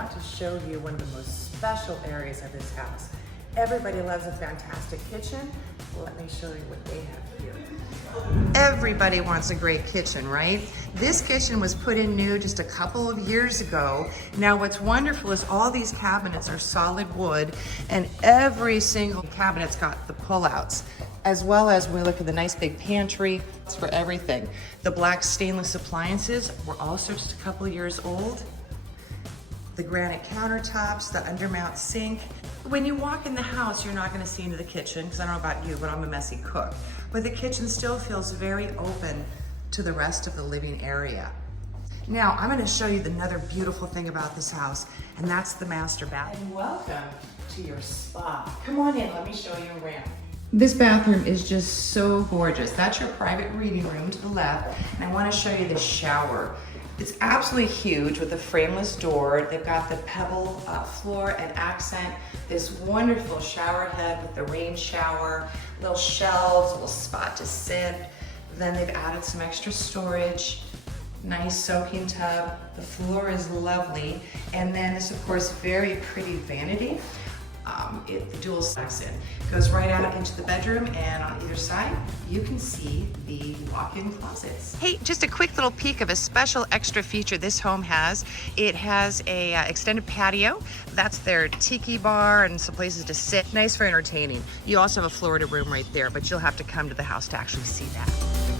want to show you one of the most special areas of this house. Everybody loves a fantastic kitchen. Let me show you what they have here. Everybody wants a great kitchen, right? This kitchen was put in new just a couple of years ago. Now what's wonderful is all these cabinets are solid wood, and every single cabinet's got the pullouts, as well as when we look at the nice big pantry, it's for everything. The black stainless appliances were also just a couple of years old. The granite countertops, the undermount sink. When you walk in the house, you're not gonna see into the kitchen, because I don't know about you, but I'm a messy cook. But the kitchen still feels very open to the rest of the living area. Now, I'm gonna show you another beautiful thing about this house, and that's the master bath. And welcome to your spa. Come on in, let me show you around. This bathroom is just so gorgeous. That's your private reading room to the left, and I wanna show you the shower. It's absolutely huge with a frameless door. They've got the pebble floor and accent, this wonderful shower head with the rain shower, little shelves, a little spot to sit. Then they've added some extra storage, nice soaking tub. The floor is lovely. And then this, of course, very pretty vanity. The dual stacks in. Goes right out into the bedroom, and on either side, you can see the walk-in closets. Hey, just a quick little peek of a special extra feature this home has. It has a extended patio. That's their tiki bar and some places to sit. Nice for entertaining. You also have a Florida room right there, but you'll have to come to the house to actually see that.